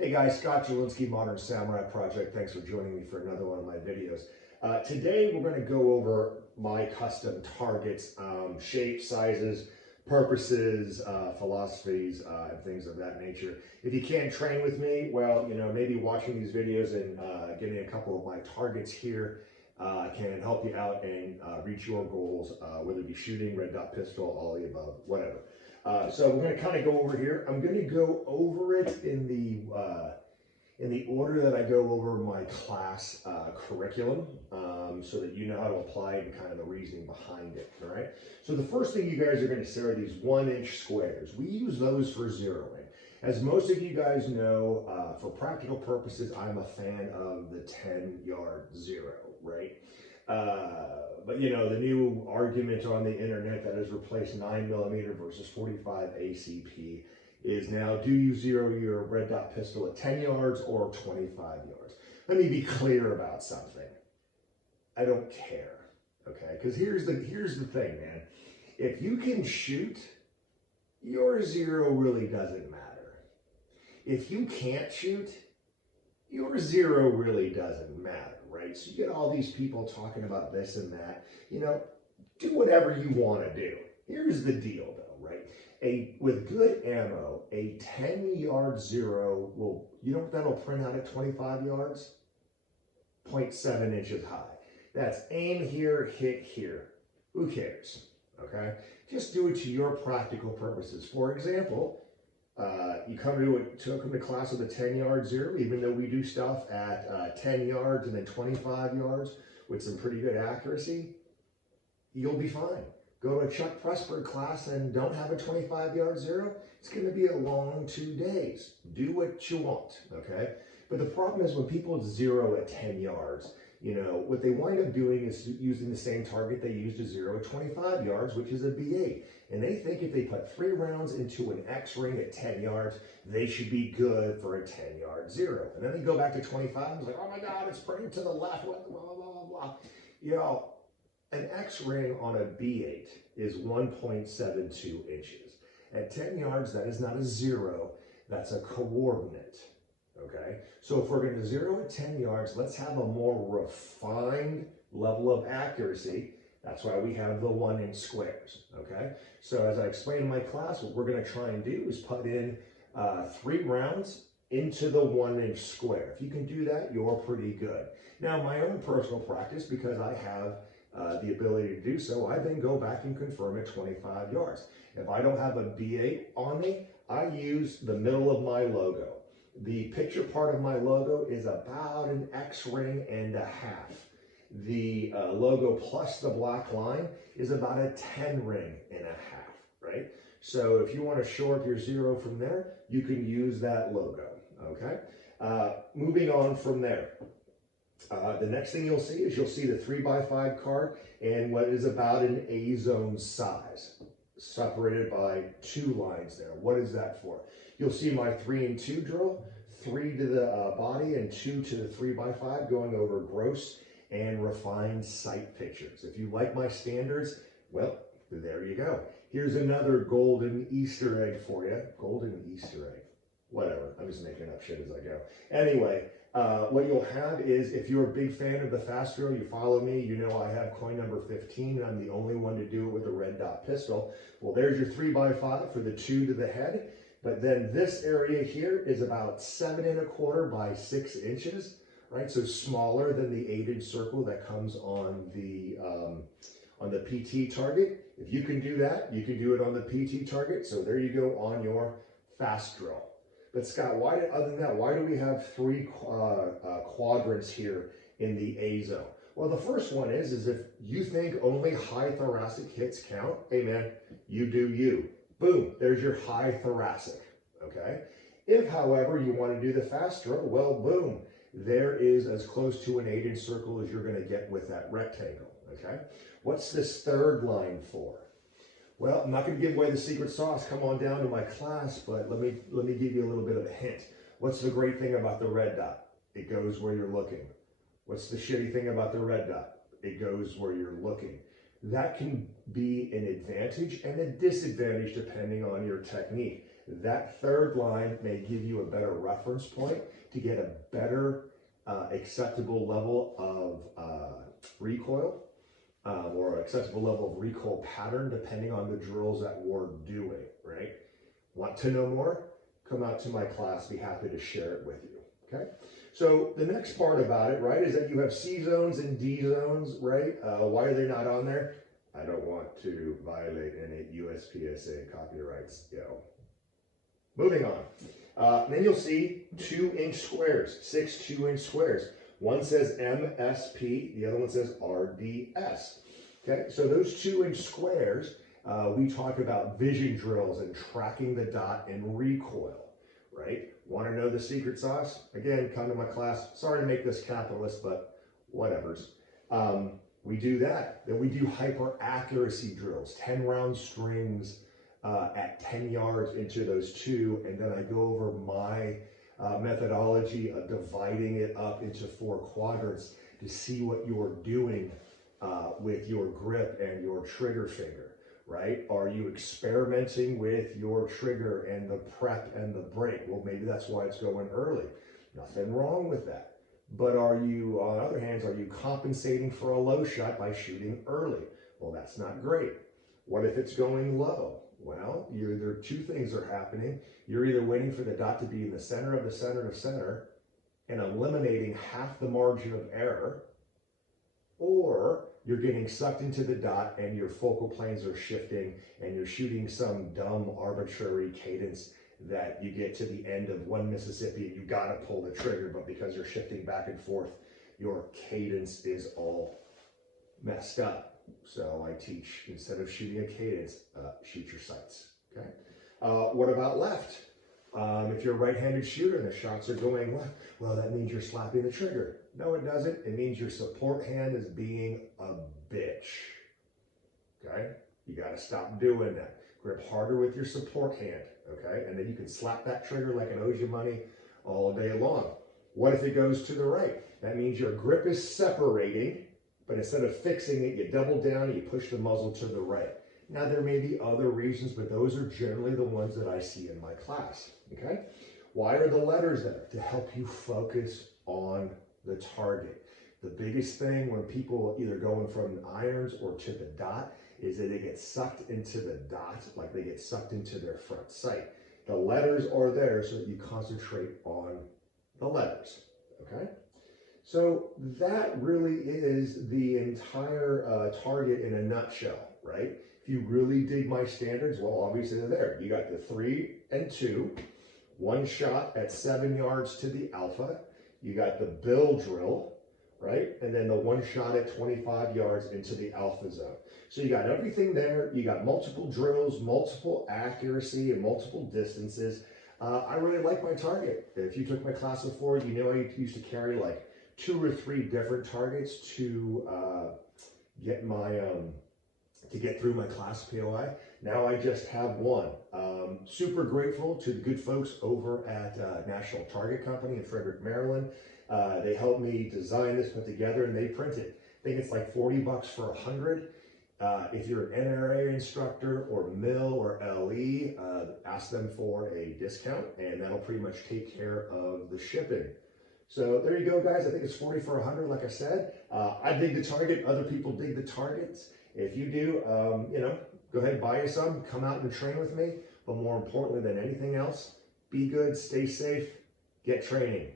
Hey guys, Scott Jelinski, Modern Samurai Project. Thanks for joining me for another one of my videos. Today we're going to go over my custom targets, shapes, sizes, purposes, philosophies, and things of that nature. If you can't train with me, well, maybe watching these videos and getting a couple of my targets here can help you out and reach your goals, whether it be shooting, red dot pistol, all the above, whatever. So we're going to kind of go over here. I'm going to go over it in the order that I go over my class curriculum, so that you know how to apply it and kind of the reasoning behind it. All right. So the first thing you guys are going to see are these 1-inch squares. We use those for zeroing. As most of you guys know, for practical purposes, I'm a fan of the 10-yard zero, right? But the new argument on the internet that has replaced 9mm versus 45 ACP is now, do you zero your red dot pistol at 10 yards or 25 yards? Let me be clear about something. I don't care, okay? Because here's the thing, man. If you can shoot, your zero really doesn't matter. If you can't shoot, your zero really doesn't matter, right? So you get all these people talking about this and that. Do whatever you want to do. Here's the deal, though, right? With good ammo, a 10-yard zero will, that'll print out at 25 yards? 0.7 inches high. That's aim here, hit here. Who cares, okay? Just do it to your practical purposes. For example, you come to class with a 10-yard zero, even though we do stuff at 10 yards and then 25 yards with some pretty good accuracy, you'll be fine. Go to a Chuck Pressburg class and don't have a 25-yard zero, it's going to be a long 2 days. Do what you want, okay? But the problem is when people zero at 10 yards, what they wind up doing is using the same target they used to zero at 25 yards, which is a B8. And they think if they put 3 rounds into an X ring at 10 yards, they should be good for a 10-yard zero. And then they go back to 25 and it's like, oh my God, it's pointing to the left, blah, blah, blah, blah. An X ring on a B8 is 1.72 inches. At 10 yards, that is not a zero, that's a coordinate. Okay, so if we're going to zero at 10 yards, let's have a more refined level of accuracy. That's why we have the 1-inch squares. Okay, so as I explained in my class, what we're going to try and do is put in 3 rounds into the 1-inch square. If you can do that, you're pretty good. Now, my own personal practice, because I have the ability to do so, I then go back and confirm at 25 yards. If I don't have a B8 on me, I use the middle of my logo. The picture part of my logo is about an X ring and a half. The logo plus the black line is about a 10 ring and a half, right? So if you want to short your zero from there, you can use that logo, okay? Moving on from there. The next thing you'll see is the 3x5 card and what is about an A-zone size, separated by 2 lines there. What is that for? You'll see my 3 and 2 drill, 3 to the body and 2 to the 3x5, going over gross and refined sight pictures. If you like my standards, well, there you go. Here's another golden Easter egg for you. Golden Easter egg. Whatever. I'm just making up shit as I go. Anyway, what you'll have is, if you're a big fan of the fast drill, you follow me, you know I have coin number 15, and I'm the only one to do it with a red dot pistol. Well, there's your 3x5 for the 2 to the head. But then this area here is about 7 1/4 by 6 inches, right? So smaller than the 8-inch circle that comes on the PT target. If you can do that, you can do it on the PT target. So there you go on your fast drill. But Scott, other than that, why do we have 3 quadrants here in the A zone? Well, the first one is if you think only high thoracic hits count, hey man, you do you. Boom, there's your high thoracic, okay? If, however, you want to do the fast drill, well, boom, there is as close to an 8-inch circle as you're going to get with that rectangle, okay? What's this third line for? Well, I'm not going to give away the secret sauce. Come on down to my class, but let me give you a little bit of a hint. What's the great thing about the red dot? It goes where you're looking. What's the shitty thing about the red dot? It goes where you're looking. That can be an advantage and a disadvantage depending on your technique. That third line may give you a better reference point to get a better acceptable level of recoil or acceptable level of recoil pattern depending on the drills that we're doing, right? Want to know more? Come out to my class, be happy to share it with you, okay? So the next part about it, right, is that you have C zones and D zones, right? Why are they not on there? I don't want to violate any USPSA copyrights, Moving on. Then you'll see 2-inch squares, 6 2-inch squares. One says MSP, the other one says RDS. Okay, so those 2-inch squares, we talk about vision drills and tracking the dot and recoil, right? Want to know the secret sauce? Again, come to my class. Sorry to make this capitalist, but whatevers. We do that. Then we do hyper accuracy drills, 10 round strings at 10 yards into those two. And then I go over my methodology of dividing it up into 4 quadrants to see what you're doing with your grip and your trigger finger, right? Are you experimenting with your trigger and the prep and the break? Well, maybe that's why it's going early. Nothing wrong with that. But are you, on the other hand, are you compensating for a low shot by shooting early? Well, that's not great. What if it's going low? Well, there are 2 things are happening. You're either waiting for the dot to be in the center of the center of center and eliminating half the margin of error, or you're getting sucked into the dot and your focal planes are shifting and you're shooting some dumb arbitrary cadence that you get to the end of 1 Mississippi and you gotta pull the trigger, but because you're shifting back and forth, your cadence is all messed up. So I teach, instead of shooting a cadence, shoot your sights, okay? What about left? If you're a right-handed shooter and the shots are going left, well, that means you're slapping the trigger. No, it doesn't. It means your support hand is being a bitch, okay? You gotta stop doing that. Grip harder with your support hand, okay? And then you can slap that trigger like it owes you money all day long. What if it goes to the right? That means your grip is separating, but instead of fixing it, you double down and you push the muzzle to the right. Now, there may be other reasons, but those are generally the ones that I see in my class, okay? Why are the letters there? To help you focus on the target. The biggest thing when people either going from irons or to the dot is that they get sucked into the dot, like they get sucked into their front sight. The letters are there so that you concentrate on the letters, okay? So that really is the entire target in a nutshell, right? If you really dig my standards, well, obviously they're there. You got the 3 and 2, 1 shot at 7 yards to the alpha. You got the bill drill, right? And then the 1 shot at 25 yards into the alpha zone. So you got everything there. You got multiple drills, multiple accuracy, and multiple distances. I really like my target. If you took my class before, you know I used to carry like 2 or 3 different targets to get my to get through my class POI. Now I just have 1. Super grateful to the good folks over at National Target Company in Frederick, Maryland. They helped me design this, put together, and they print it. I think it's like $40 for 100. If you're an NRA instructor or MIL or LE, ask them for a discount, and that'll pretty much take care of the shipping. So there you go, guys. I think it's 40 for 100, like I said. I dig the target. Other people dig the targets. If you do, go ahead and buy you some. Come out and train with me. But more importantly than anything else, be good, stay safe, get training.